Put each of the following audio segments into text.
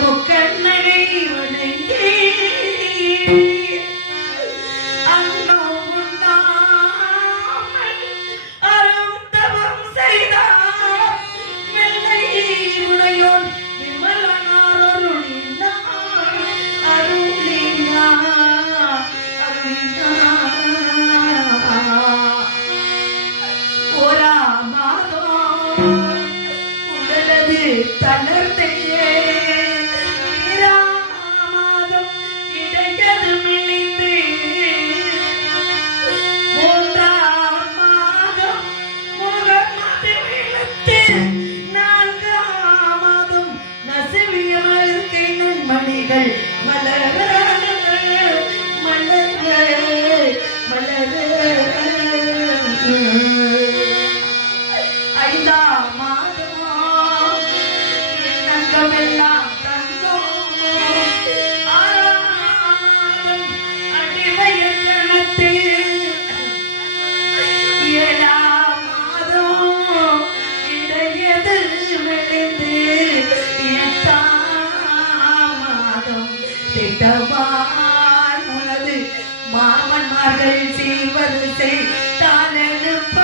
முக்கண்ணனை வணங்கி தளர்த்தையே மாதம் இடையது மிளிந்து 3ஆம் மாதம் முகமது விழுத்து 4ஆம் மாதம் நசுவிய மறுக்கை நன்மணிகள் மலர மலர மலர 5ஆம் எல்லாம் தங்கும் 6ஆம் மாதம் அடிவயல் கணத்து 7ஆம் மாதம் இடையது விழுந்து 8ஆம் மாதம் திட்டவான் உனது மாமன்மார்கள் சீர்வரிசை தானெடுப்ப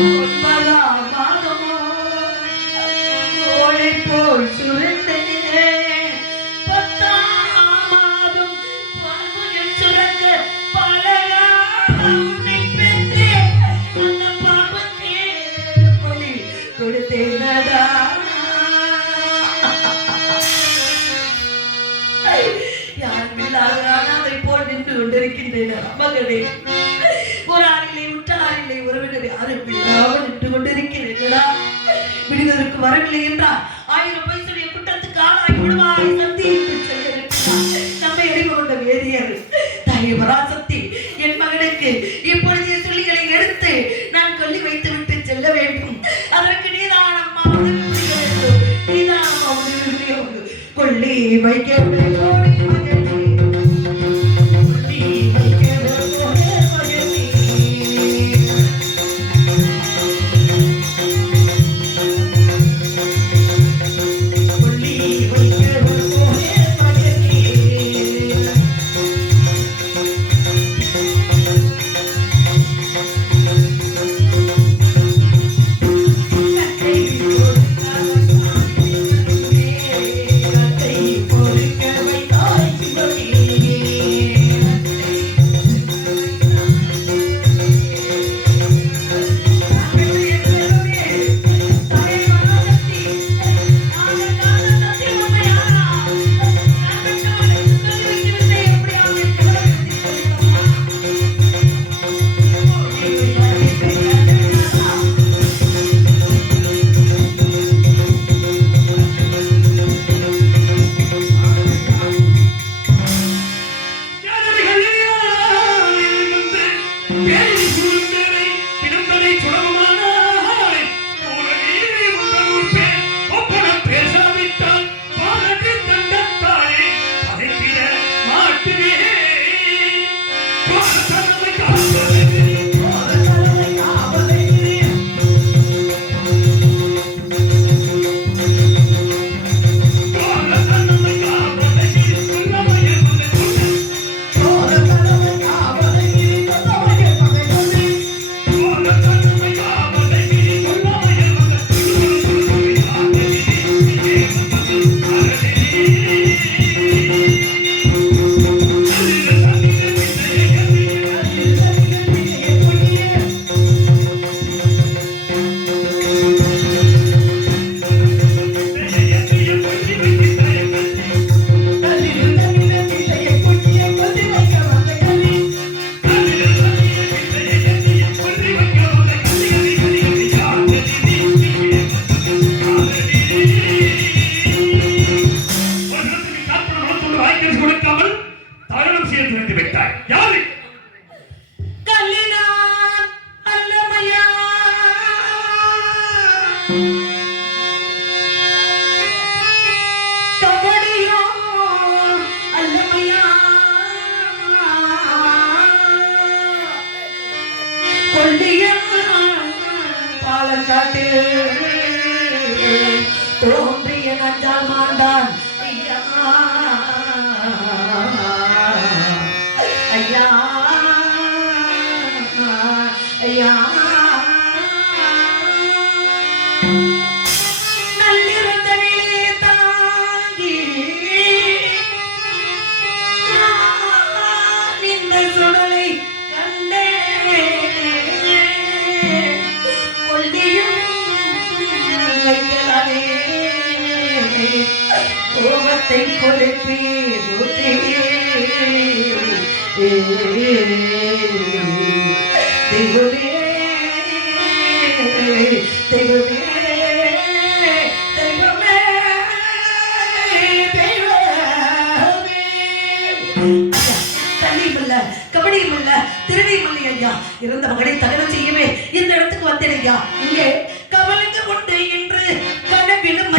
ஒன்பதாம் மாதமோ ஓலை போல் சுருண்டே 10ஆம் மாதம் பால்முகில் சுரக்க பலகானை பெற்றே அந்த பாவத்தே மொழி கொடுத்தேனடா யாருமில்லாத அதை போல் நின்று கொண்டிருக்கின்றேன் மகனே ஒரு ஆறில்லை உற்றாரில்லை உறவினரை யாரும் நின்று கொண்டிருக்கிறீர்களா விடுவதற்கு வரவில்லை என்றால் 1000 பைசலுடைய குற்றத்துக்கு ஆளாகி விடுவாய் சக்தி என்று சொல்லியிருக்கிறார் நம்மை அறிவு கொண்ட வேதியர் தாய் பராசக்தி என் மகனுக்கு இப்பொழுதைய சொல்லிகளை எடுத்து நான் கொல்லி வைத்து விட்டு செல்ல வேண்டும் அதற்கு நீதான் அம்மா உதவி புரிய வேண்டும் நீதான் அம்மா உதவி புரிய வேண்டும் கொல்லி வைக்க பொறுக்க வைத்தா பாலக்காட்டில் தோன்றிய நஞ்சால் மாண்டான் ஐயா ஐயா ஐயா நள்ளிருந்தனிலே தாங்கி நின்ற சுடலை கண்டே கொல்லியும் வைக்கலானே கோபத்தை கொலைப்பே தெய்வமே தெய்வமே தெய்வமே தண்ணியும் இல்ல கபடியும் இல்ல திருடியும் இல்லை ஐயா. இறந்த மகனை தகவல் செய்யவே இந்த இடத்துக்கு வந்தேன் ஐயா. இங்கே கவலுக்கு கொண்டு என்று கனவிலும்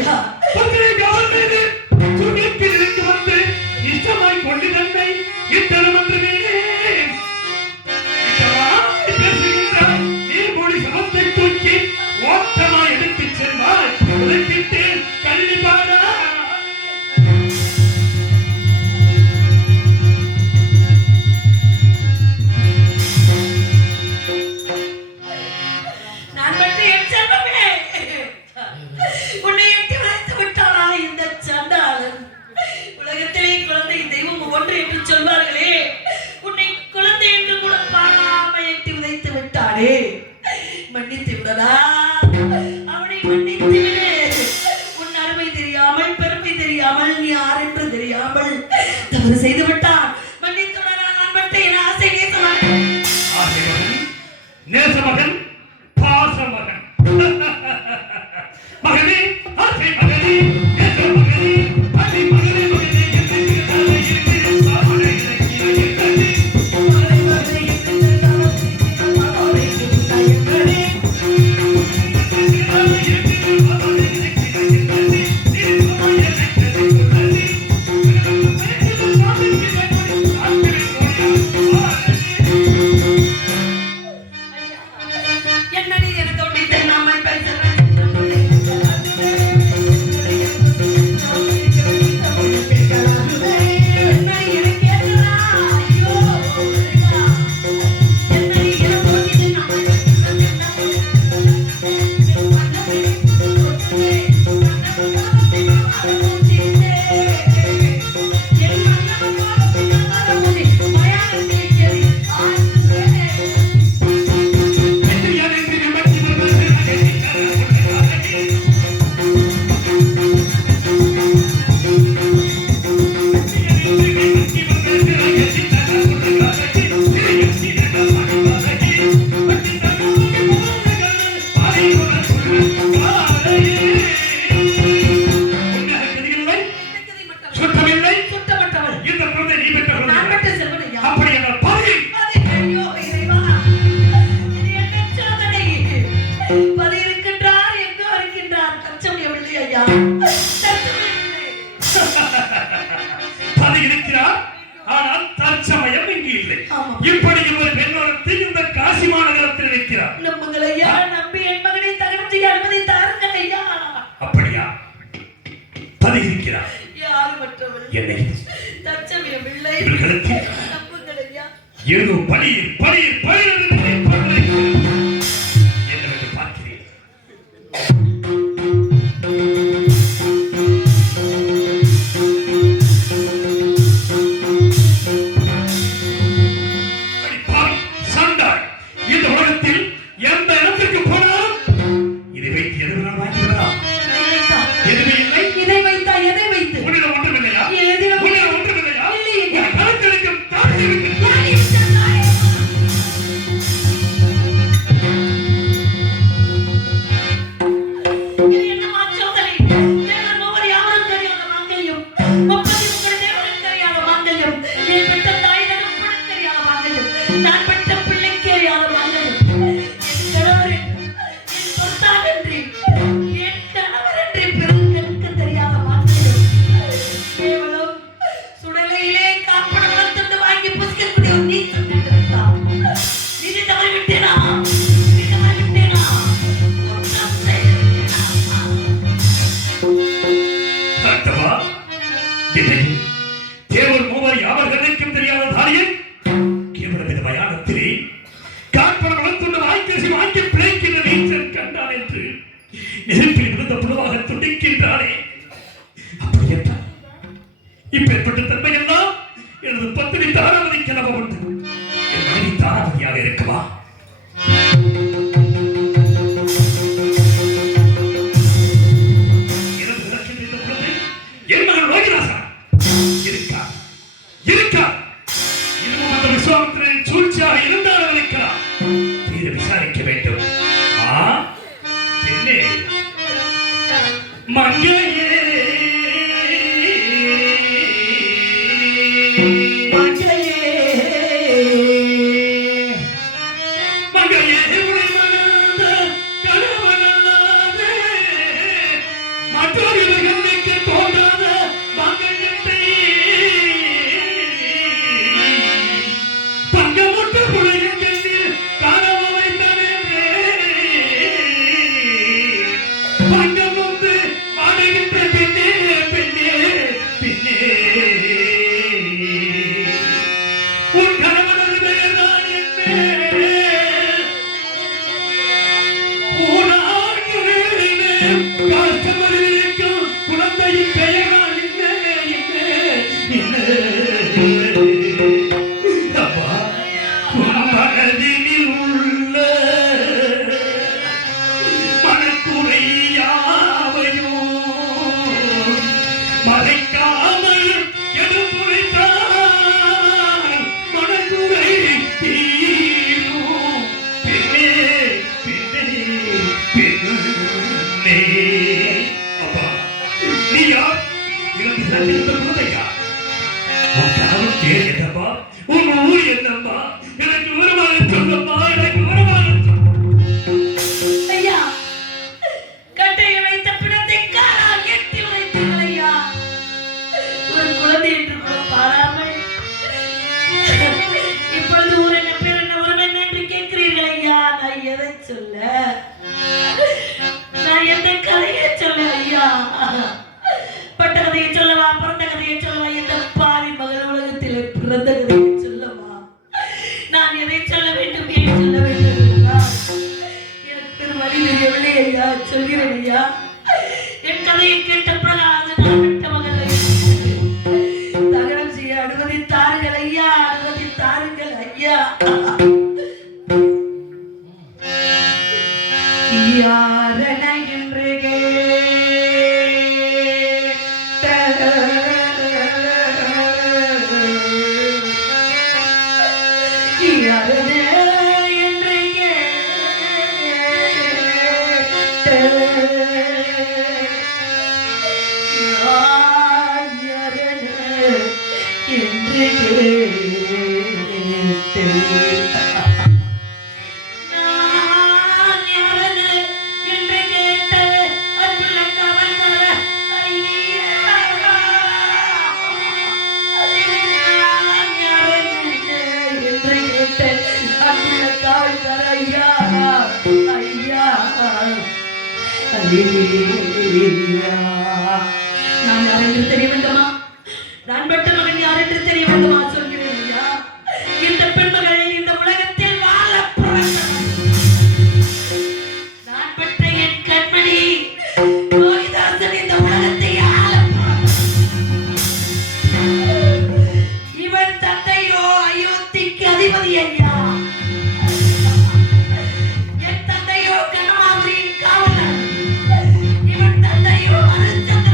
ஐயா வந்து இஷ்டமாய் கொண்டு தன்னை இத்தனம் என்று பேசுகின்றார். நீர்மொழி சமத்தை தூக்கி ஓட்டமாய் எடுத்துச் செல்வார். உழைப்பிட்டேன் கல்லிப்பாரா. மன்னித்து விடலா, அவனை மன்னித்து விடு. உன் அருமை தெரியாமல், பெருமை தெரியாமல், நீ யார் என்று தெரியாமல் தவறு செய்து விட்டான். மன்னித்து விடலா. நான் மட்டும் என் ஆசை நேசமகன், பாசமகன், மகனே, ஆசை மகனே, நேசமகனே, அடி மகனே, மகனே என்று இப்படி ஒரு பெண்ணோடு இந்த காசி மாநகரத்தில் இருக்கிறார். நம்புங்களையா, நம்பி என் மகனை தகனம் செய்ய அனுமதி தாருங்கள் ஐயா. அப்படியா? பதி இருக்கிறார். யாரு மற்றவள்? என்னை தற்சமயம் இல்லை. நம்புங்களையா. ஏதோ பணியில் பணியில் பணியில் என்னவென்று பார்க்கிறேன். தேவர் மூவர் யாவர்களுக்கும் தெரியாத தாரியம் கேவல மயானத்திலே காற்பன வளர்த்துள்ள வாய்க்கேசி வாங்கி பிழைக்கின்ற நீச்சல் கண்டான் என்று நெருப்பில் விழுந்த புழுவாக துடிக்கின்றானே. அப்படி என்றால் இப்பேற்பட்ட தன்மையெல்லாம் எனது பத்தினி தாராவதி கிளம்ப உண்டு. என் மனைவி தாராவதியாக இருக்குமா? என் மகன் ரோகிராசா இருக்கார் இருக்கார். இதுவும் அந்த விஸ்வாமித்திரன் சூழ்ச்சியாக இருந்தாலும் இருக்கிறார். தீர விசாரிக்க வேண்டும். பெண்ணே, மங்கையே மற்றொரு காஷ்டமதிலிருக்கும் குழந்தையின் பெயரா என்ன அப்பா உன் மனதினில் உள்ள மனக்குறையாவையோ மறைக்காமல் எடுத்துரைத்தால் மனக்குறை தீரும் பெண்ணே பெண்ணே பெண்ணே அப்பா நீ யார் எனக்கு சந்தித்த குழந்தையா உன் கணவன் பேர் என்னப்பா உன் ஊர் என்னப்பா எனக்கு வருமான சொல்லப்பா எனக்கு வருமான ஐயா கட்டையை வைத்த பிணத்தை காலால் எட்டி உதைத்தீர்கள் ஐயா. ஒரு குழந்தை என்று கூட பாராமல் இப்பொழுது ஊர் என்ன பேர் என்ன உறவு என்ன என்று கேட்கிறீர்கள் ஐயா. நான் எதை சொல்ல, நான் எந்த கதையை சொல்ல ஐயா? பட்ட கதையை சொல்லவா, பிறந்த கதையை சொல்லவா, எந்த பாவி மகள் உலகத்தில் பிறந்த கதையை சொல்லவா? நான் எதை சொல்ல வேண்டும், ஏன் சொல்ல வேண்டும் என்றால் எனக்கு ஒரு வழி தெரியவில்லை ஐயா. சொல்கிறேன் ஐயா. என் கதையை கேட்ட பிரகாரம் நான் விட்ட மகளை தகனம் செய்ய அனுமதித்தார்கள் ஐயா, அனுமதித்தார்கள் ஐயா. யாரென என்று நான் யார் என்று தெரிய வேண்டுமா? நான் பெற்ற மகன் யார் என்று தெரிய வேண்டுமா? சொல்கிறேன் ஐயா. இந்த பெண்மகள் இந்த உலகத்தில் வாழ நான் பெற்ற என் கண்மணி ரோஹிதாசன் இந்த உலகத்தை ஆள இவன் தந்தையோ அயோத்திக்கு அதிபதி ஐயா. என் தந்தையோ கண்ணமாபுரியின் காவலர். இவன் தந்தையோ அருச்சந்திரன்.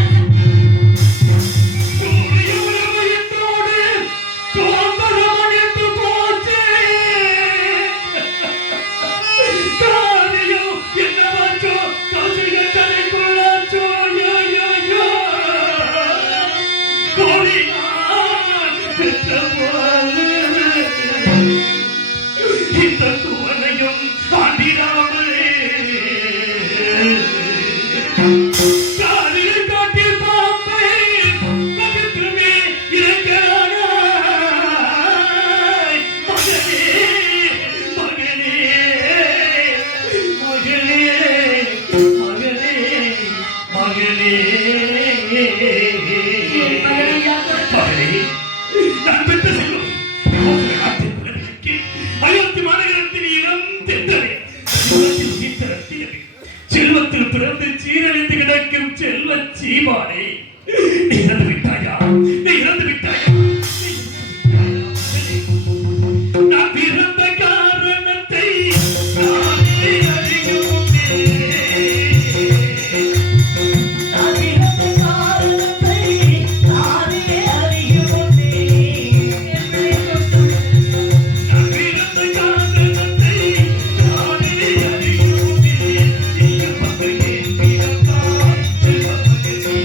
செல்வத்தில் பிறந்து சீரழித்து கிடக்கும் செல்வ சீமானே, நீ இறந்து விட்டாயா? நீ இறந்து விட்டாயா? நான் பிறந்த காரணத்தை நானே அறிகிறேன். நான் பிறந்த காரணத்தை நானே அறிகிறேன். நான் பிறந்த காரணத்தை நானே அறிகிறேன். நீ மகனே பிறந்தாய், செல்வ மகனே.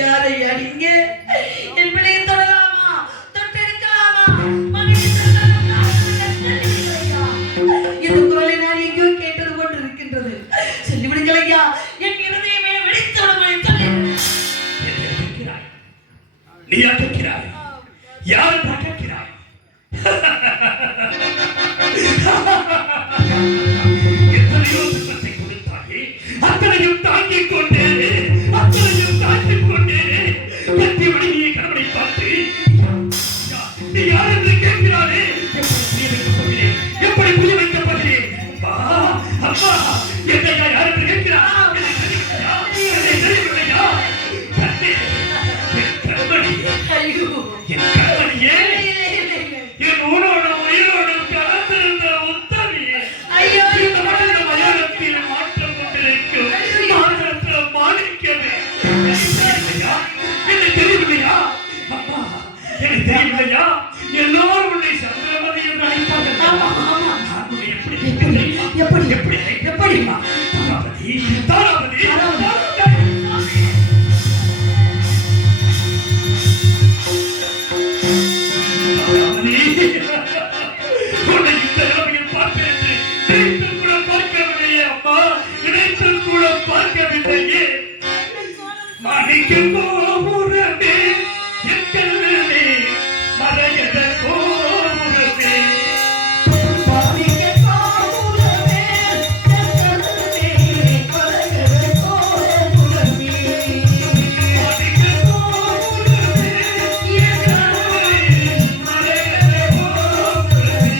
யாரையா நீங்க? என் பிள்ளையை தொடலாமா? தொட்டெடுக்கலாமா? மகனை தொடலாமா? சொல்லிவிடுங்கய்யா. இந்த குரலை நான் எங்கேயோ கேட்டது போன்று இருக்கின்றது. சொல்லிவிடுங்கள் ஐயா. என் இருதயமே வெடித்து விடுமே சொல்லிவிடுங்கள். நீ கேட்கிறாய்? யார் கேட்கிறாய்? எத்தனையோ துன்பத்தை கொடுத்தாயே, அத்தனையும் தாங்கிக் கொண்டேனே, அத்தனையும் தாங்கிக் கொண்டேனே. எத்தி மனைவியை கணவனை பார்த்து நீ யார் என்று கேட்கிறாரே, எப்படி புரிய வைக்கப் போகிறேன்? அம்மா, என்னையா யார் என்று கேட்கிறார்? என்னை தெரியவில்லையா? என் கண்மணி, என் கண்மணியே, என் உணவோடும் உயிரோடும் கலந்திருந்த உத்தமி, இந்த மனித மயானத்தில் மாற்றம் கொண்டிருக்கும் மாற்றற்ற மாணிக்கமே. என்னை தெரியவில்லையா? அம்மா, என்னை தெரியவில்லையா? எல்லோரும் உன்னை சந்திரமதி என்று அழைப்பார்கள். நான் உன்னை எப்படி எப்படி எப்படி தாராபதி தாராபதி உன்னை இந்த நிலைமையில் பார்ப்பேன் என்று நினைத்து கூட பார்க்கவில்லையே அம்மா, நினைத்து கூட பார்க்கவில்லையே. மாணிக்க கோபுரமே, என் கண்ணே, மரகத கோபுரமே. மாணிக்க கோபுரமே, என் கண்ணே, மரகத கோபுரமே. மாணிக்க கோபுரமே, என் கண்ணே, மரகத கோபுரமே.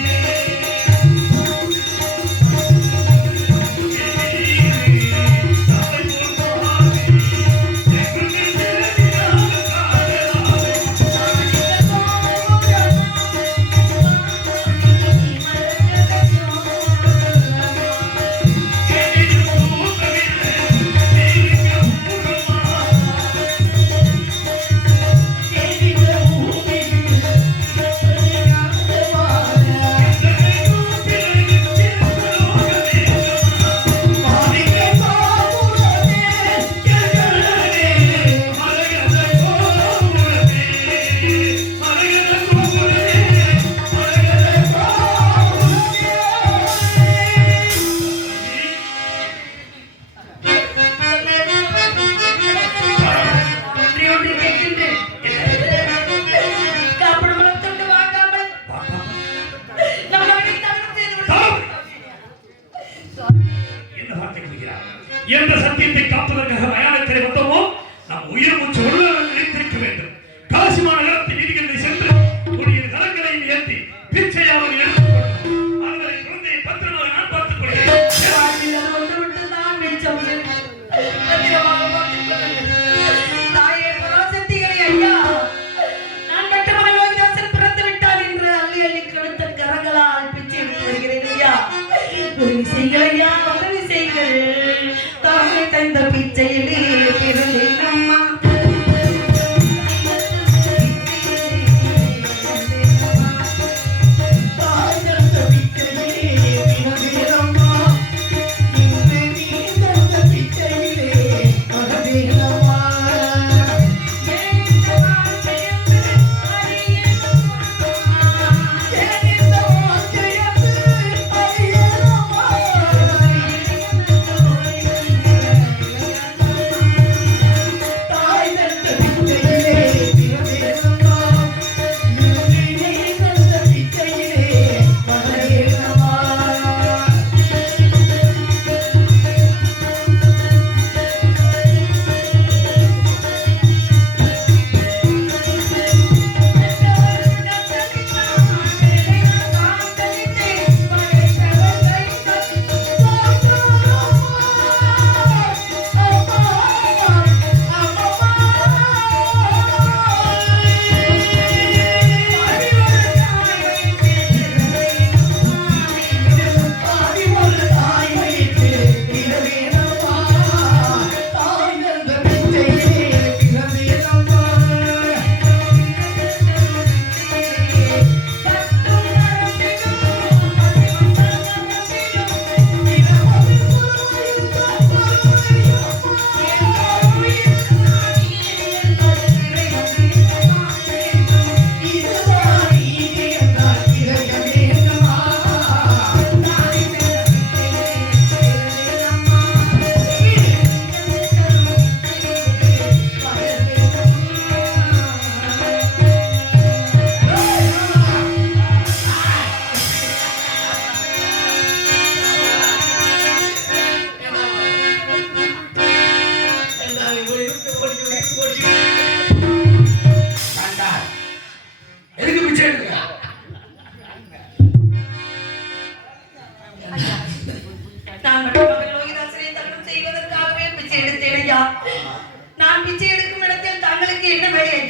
எந்த சத்தியத்தை காப்பதற்காக மயானத்திலே வந்தோமோ, நாம் உயிர் மூச்சு உள்ளவர்கள் நினைத்திருக்க வேண்டும். காசி மாநகரத்தின் வீதிகளில் சென்று உடைய கரங்களை ஏற்றி பிச்சையாவது எடுத்துக்கொள்ளும். அவரை குழந்தையை பத்திரமாக நான் பார்த்துக் கொள்கிறேன். தாயே பராசக்திகளே ஐயா, நான் மட்டுமல்ல லோகிதாசன் பிறந்து விட்டான் என்று அள்ளி அள்ளி கொடுத்த கரங்களால் பிச்சை எடுத்து வருகிறேன் ஐயா. உதவி செய்யுங்கள் ஐயா, உதவி செய்யுங்கள். தாமே தந்த பிச்சையிலே பிறந்தேன் அம்மா.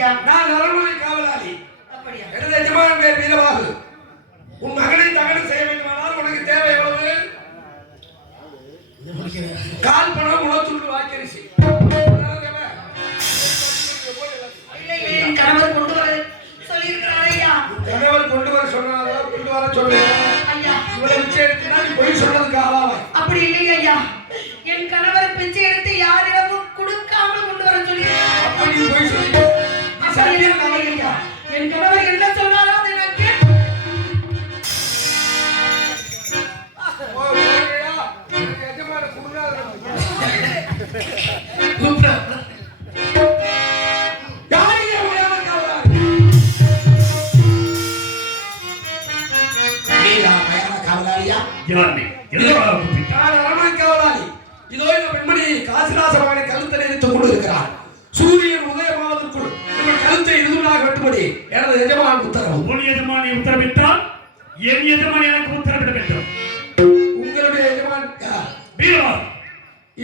ஐயா? நான் அரண்மனை காவலாளி. அப்படியா? எனது எஜமான் பேர் வீரபாகு. உன் மகனை தகனம் செய்ய வேண்டுமானால் உனக்கு தேவை எவ்வளவு? கால் பணம் உணவுத்துண்டு வாக்கரிசி. என் கணவர் கொண்டு வர சொல்லியிருக்கிறார் ஐயா. கணவர் கொண்டு வர சொன்னாரா? கொண்டு வர சொல்லுங்க ஐயா. இவ்வளவு பிச்சை எடுத்துனா நீ பொய் சொன்னதுக்கு ஆளாவாய். அப்படி இல்லை ஐயா. என் கணவர் பிச்சை எடுத்து யாரிடமும் கொடுக்காமல் கொண்டு வர சொல்லியிருக்கிறார். அப்படி பொய் சொல்லி அப்படி இல்லை ஐயா. என் கணவர் என்ன சொன்னாரோ அதை நான் கேட்டேன். எஜமான குடுங்காத சூரியன் உதயமாவதற்குள் கழுத்தை இறுதியாக வெட்டும்படி எனது எஜமான் உத்தரவு. உன் எஜமானி உத்தரவிட்டால் என் எஜமானி எனக்கு உத்தரவிட வேண்டும். உங்களுடைய எஜமான் வீரவான்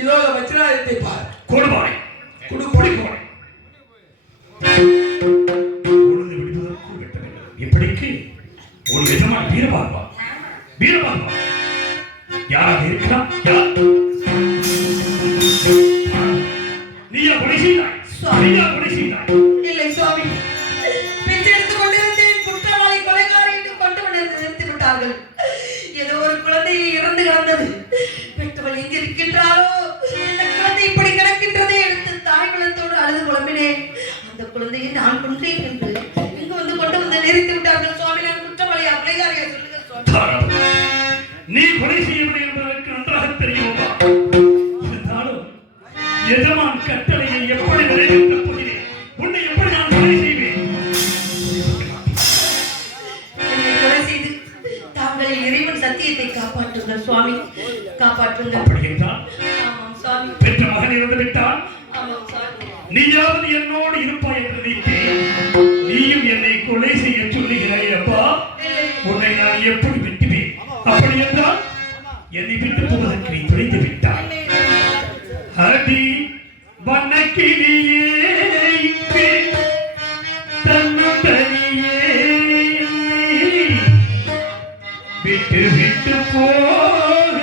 இதோ வச்சிராயத்தை பார். கொடுபாய் குடிக்கோடை உழுந்து விடுவதற்குள் வெட்ட வேண்டும். இப்படிக்கு ஒரு எஜமான் வீரவான்வா வீரவான்வா யாராக இருக்கிறான்? நீயா கொலை செய்தாய்? நீயா கொலை செய்தாய்? இல்லை சுவாமி, பிச்சை எடுத்துக் கொண்டிருந்தேன். குற்றவாளி கொலைகாரி என்று கொண்டு வந்து நிறுத்தி விட்டார்கள். ஏதோ ஒரு குழந்தை இறந்து கிடந்தது. பெற்றவள் எங்க இருக்கின்றாரோ, இந்த குழந்தை இப்படி கிடக்கின்றதை எடுத்து தாய் குலத்தோடு அழுது குழம்பினேன். அந்த குழந்தையை நான் கொன்றேன் என்று இங்கு வந்து கொண்டு வந்து நிறுத்தி விட்டார்கள். சுவாமி, நான் குற்றவாளியா கொலைகாரியா சொல்லுங்க சுவாமி. நீ கொலை செய்யவில்லை என்பதற்கு நன்றாக தெரியுமா? இருந்தாலும் எஜமான் கட்டளையை எப்படி நிறைவேற்றப் போகிறேன்? உன்னை எப்படி நான் கொலை செய்வேன்? என்னை கொலை செய்து தாங்கள் இறைவன் சத்தியத்தை காப்பாற்றுங்கள் சுவாமி, காப்பாற்றுங்கள். அப்படி என்றால் ஆமாம் சுவாமி. பெற்ற மகன் இறந்து விட்டான். ஆமாம் சுவாமி. நீயாவது என்னோடு இருப்பாய் என்று நினைத்தேன். நீயும் என்னை கொலை செய்ய சொல்லுகிறாய் அப்பா. உன்னை நான் எப்படி விட்டுவேன்? அப்படி என்றால் என்னை விட்டு போவதற்கு நீ துணிந்து விட்டாய். அடி வண்ணக்கிளியே இங்கே தன்னந்தனியே விட்டு விட்டு போக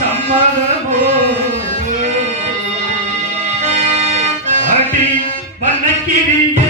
சம்மதமோ? அடி வண்ணக்கிளியே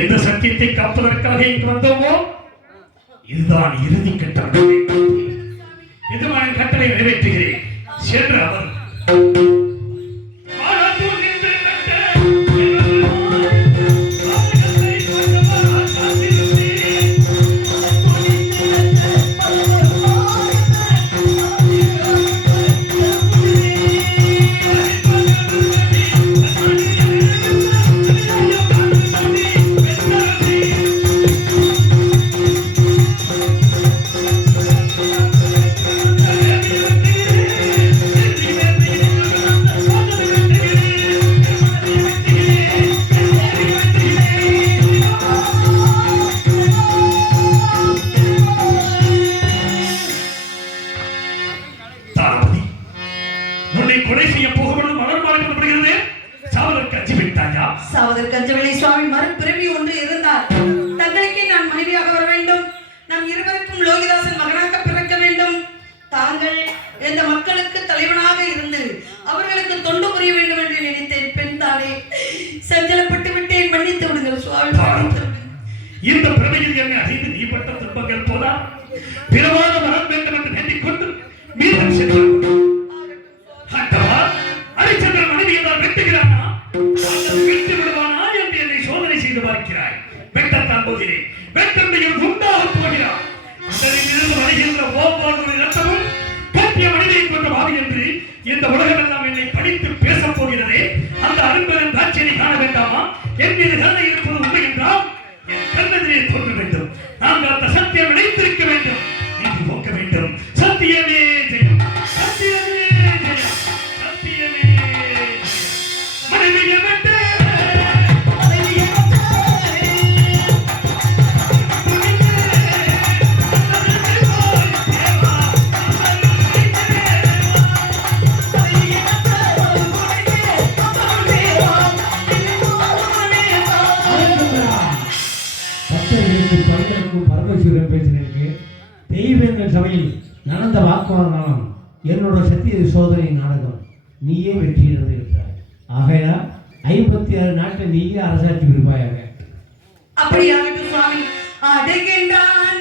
எந்த சத்தியத்தை காப்பதற்காக இங்கு வந்தோமோ இதுதான் இறுதி கட்டம். எஜமான் கட்டளை நிறைவேற்றுகிறேன். சென்று அவர் கஞ்சவில்லை சுவாமி. மறுபிறவி ஒன்று இருந்தால் தங்களுக்கே நான் மனைவியாக வர வேண்டும். நம் இருவருக்கும் லோகிதாசன் மகனாக பிறக்க வேண்டும். தாங்கள் இந்த மக்களுக்கு தலைவனாக இருந்து அவர்களுக்கு தொண்டு புரிய வேண்டும் என்று நினைத்தேன். பெண் தானே, சஞ்சலப்பட்டு விட்டேன். மன்னித்து விடுங்கள் சுவாமி. இந்த பிறவியில் என்னை அறிந்து நீ பட்ட துன்பங்கள் போதா பிறவாத வரம் வேண்டும் என்று எண்ணிக் கொண்டு மீண்டும் சென்றார். அரிச்சந்திரன் மனைவி என்றால் வெட்டுகிறானா வெட்டு விடுவானா என்று என்னை சோதனை செய்து பார்க்கிறாய். வெட்டத்தான் போகிறேன். வெட்டமையில் குண்டாக போகிறார். இருந்து வருகின்ற ஒவ்வொரு ரத்தமும் கட்டிய மனிதனை கொண்ட பாவி என்று இந்த உலகம் எல்லாம் என்னை படித்து பேசப் போகிறதே. அந்த அரும்பெரும் காட்சியை காண வேண்டாமா? என் மீது கருணை இருப்பது உண்மை என்றால் என் கண்ணெதிரே தோன்ற வேண்டும். நாங்கள் அந்த சத்தியம் நினைத்திருக்க வேண்டும். நீதி போக்க வேண்டும். சத்தியமே ஜெயம். சத்தியமே ஜெயம். சத்தியமே மனைவியை வெட்டு. பரமேஸ்வரன் பேசினிருக்கு. தெய்வங்கள் சபையில் நடந்த வாக்குவாதம் என்னோட சத்திய சோதனை நாடகம் நீயே வெற்றி இருக்கிறாய். ஆகையால் 56 நாட்கள் நீயே அரசாட்சி இருப்பாயாக. அப்படியாகட்டும் சுவாமி. அடைகின்றான்